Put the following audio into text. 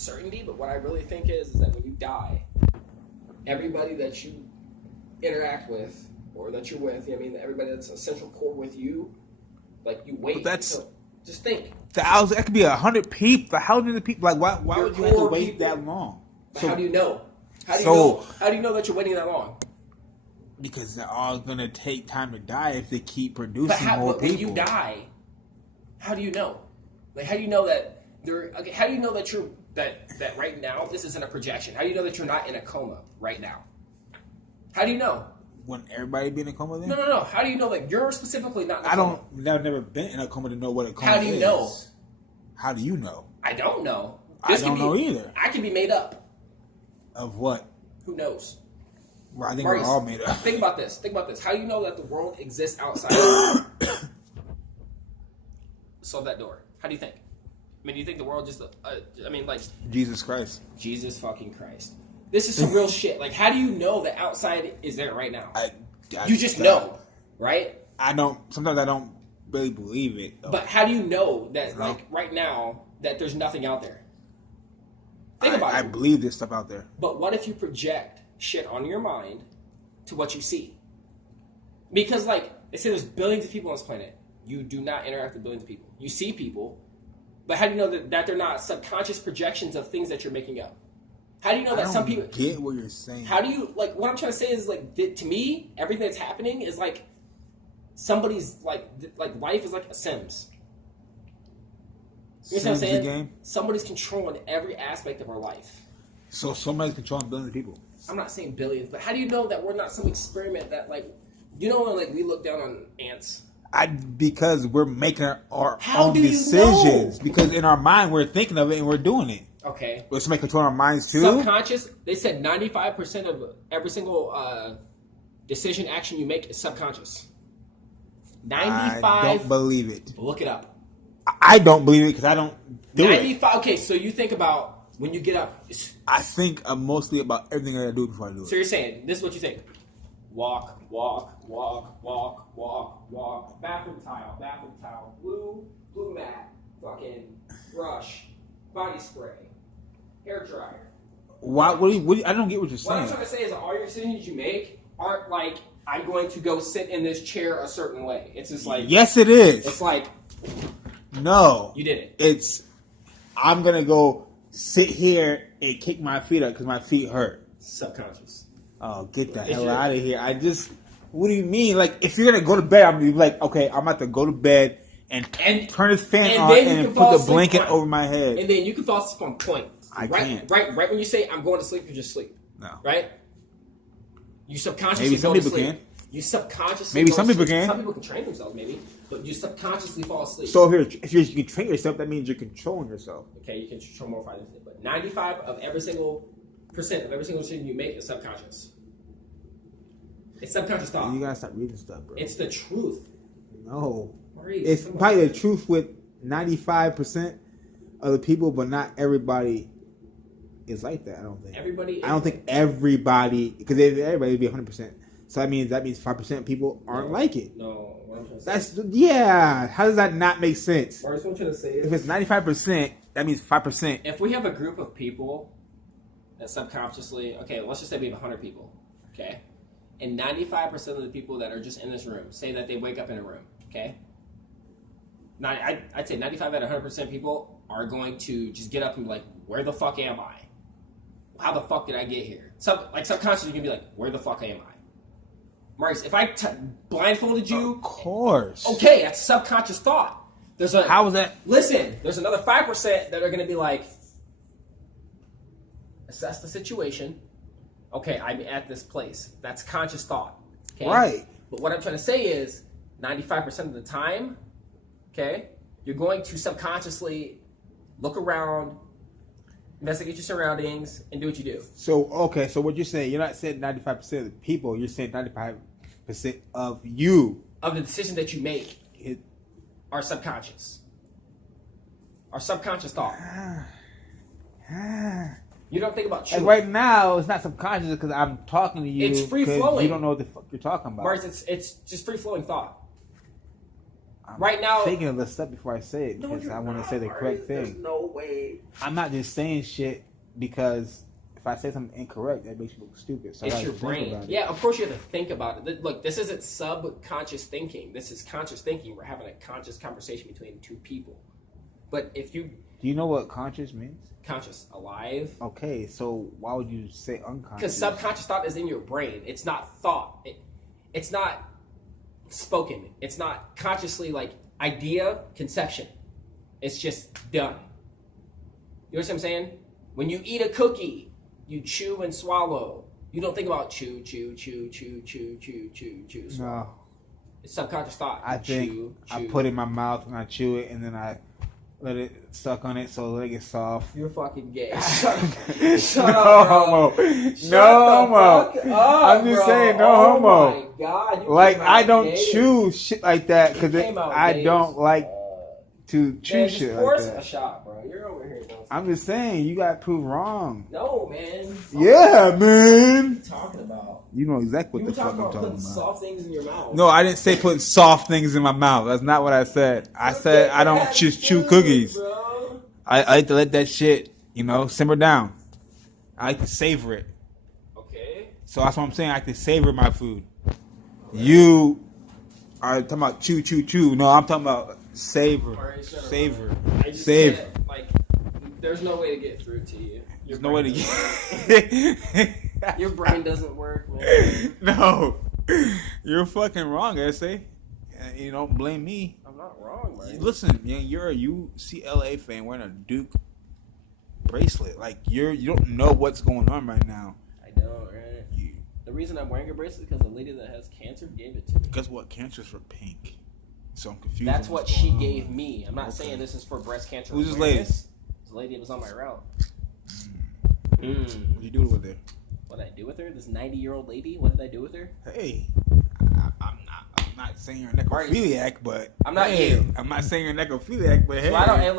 certainty, but what I really think is that when you die, everybody that you interact with or that you're with, everybody that's a central core with you, like you wait. Just think. Thousands. That could be 100 people. Thousands of people. Like why would you have to wait that long? So, how do you know? How do you know that you're waiting that long? Because they're all gonna take time to die if they keep producing more people. When you die, how do you know? Like, how do you know that how do you know that you're that right now this isn't a projection? How do you know that you're not in a coma right now? How do you know? When everybody be in a coma, then? No. How do you know that you're specifically not in a coma? I've never been in a coma to know what a coma is. How do you know? How do you know? I don't know. I don't know either. I can be made up. Of what? Who knows? Well, I think we're all made up. Think about this. How do you know that the world exists outside? Solve that door. How do you think? Do you think the world just... Jesus Christ. Jesus fucking Christ. This is some real shit. Like, how do you know that outside is there right now? You just know, right? Sometimes I don't really believe it, though. But how do you know that, right now, that there's nothing out there? Think about it. I believe there's stuff out there. But what if you project shit on your mind to what you see? Because, they say there's billions of people on this planet. You do not interact with billions of people. You see people, but how do you know that they're not subconscious projections of things that you're making up? How do you know that some people... get what you're saying. How do you... what I'm trying to say is, to me, everything that's happening is, somebody's, life is like a Sims. You know what I'm saying? Game? Somebody's controlling every aspect of our life. So somebody's controlling billions of people. I'm not saying billions, but how do you know that we're not some experiment that, when, we look down on ants? Because we're making our own decisions. Because in our mind, we're thinking of it and we're doing it. Okay. Will somebody control our minds too? Subconscious, they said 95% of every single decision, action you make is subconscious. 95. I don't believe it. Look it up. I don't believe it because I don't do 95, it. Okay, so you think about when you get up. I think mostly about everything I gotta do before I do it. So you're saying, this is what you think. Walk. Bathroom towel. Blue mat. Fucking brush. Body spray. Hair dryer. Why? I don't get what you're saying. What I'm trying to say is all your decisions you make aren't I'm going to go sit in this chair a certain way. It's just yes, it is. It's no, you did it. It's I'm gonna go sit here and kick my feet up because my feet hurt. Subconscious. Oh, get the hell out of here! What do you mean? If you're gonna go to bed, I'm gonna be okay, I'm about to go to bed and turn this fan on and put the blanket over my head. And then you can fall asleep on point. I can't. Right when you say I'm going to sleep, you just sleep. No. Right? You subconsciously maybe some go to people sleep. can. You subconsciously maybe some people can. Some people can train themselves, maybe, but you subconsciously fall asleep. So if you can train yourself, that means you're controlling yourself. Okay, you can control more finance, but 95% of every single decision you make is subconscious. It's subconscious thought. You gotta stop reading stuff, bro. It's the truth. No, it's probably the truth with 95% of the people, but not everybody is like that. I don't think. I don't think everybody, because if everybody would be 100%. So that means 5% of people aren't like it. No, what I'm trying to say. How does that not make sense? What I'm trying to say is, if it's 95%, that means 5%. If we have a group of people that subconsciously, okay, let's just say we have 100 people, okay, and 95% of the people that are just in this room say that they wake up in a room, okay. Now, I'd say 95 out of 100% people are going to just get up and be like, where the fuck am I? How the fuck did I get here? Subconsciously, you can be like, where the fuck am I? Maurice, if I blindfolded you... Of course. Okay, that's subconscious thought. How was that? Listen, there's another 5% that are going to be like, assess the situation. Okay, I'm at this place. That's conscious thought. Okay? Right. But what I'm trying to say is, 95% of the time, okay, you're going to subconsciously look around, investigate your surroundings, and do what you do. So what you're saying, you're not saying 95% of the people, you're saying 95% of you. Of the decisions that you make are subconscious. Are subconscious thought. You don't think about truth. And right now, it's not subconscious because I'm talking to you. It's free-flowing. You don't know what the fuck you're talking about. Mars, it's just free-flowing thought. right now, taking a step before I say it because I want to say the correct thing. There's no way. I'm not just saying shit because if I say something incorrect, that makes you look stupid. So it's your brain. Yeah, of course you have to think about it. Look, this isn't subconscious thinking. This is conscious thinking. We're having a conscious conversation between two people. But if you... Do you know what conscious means? Conscious. Alive. Okay, so why would you say unconscious? Because subconscious thought is in your brain. It's not thought. It's not spoken. It's not consciously like idea, conception. It's just done. You know what I'm saying? When you eat a cookie... You chew and swallow. You don't think about chew, chew, chew, chew, chew, chew, chew, chew, swallow. No. It's subconscious thought. I think I put it in my mouth and I chew it and then I let it suck on it so it gets soft. You're fucking gay. Shut up, bro. No homo. I'm just saying, no homo. Oh my God. Like, I don't chew shit like that because I don't like to chew shit like that. A shot, bro. You're over here. I'm just saying, you got proved wrong. No, man. Yeah, man. What are you talking about? You know exactly what the fuck I'm talking about. Putting soft things in your mouth. No, I didn't say putting soft things in my mouth. That's not what I said. I said I don't just chew cookies. Bro. I like to let that shit, simmer down. I like to savor it. Okay. So that's what I'm saying. I like to savor my food. Okay. You are talking about chew, chew, chew. No, I'm talking about savor. Right, savor. Savor. There's no way to get through to you. There's no way to get. Your brain doesn't work, man. No, you're fucking wrong, S.A. You don't blame me. I'm not wrong, man. Listen, man, you're a UCLA fan wearing a Duke bracelet. Like you don't know what's going on right now. I don't, right? The reason I'm wearing a bracelet is because the lady that has cancer gave it to me. Guess what? Cancer's for pink. So I'm confused. That's what she gave me. I'm not saying this is for breast cancer. Who's this lady? The lady that was on my route. What did you do with her? What did I do with her? This 90-year-old lady? What did I do with her? Hey, I'm not saying you're a necrophiliac, but I'm not you. I'm not saying you're a necrophiliac, but hey. So I don't.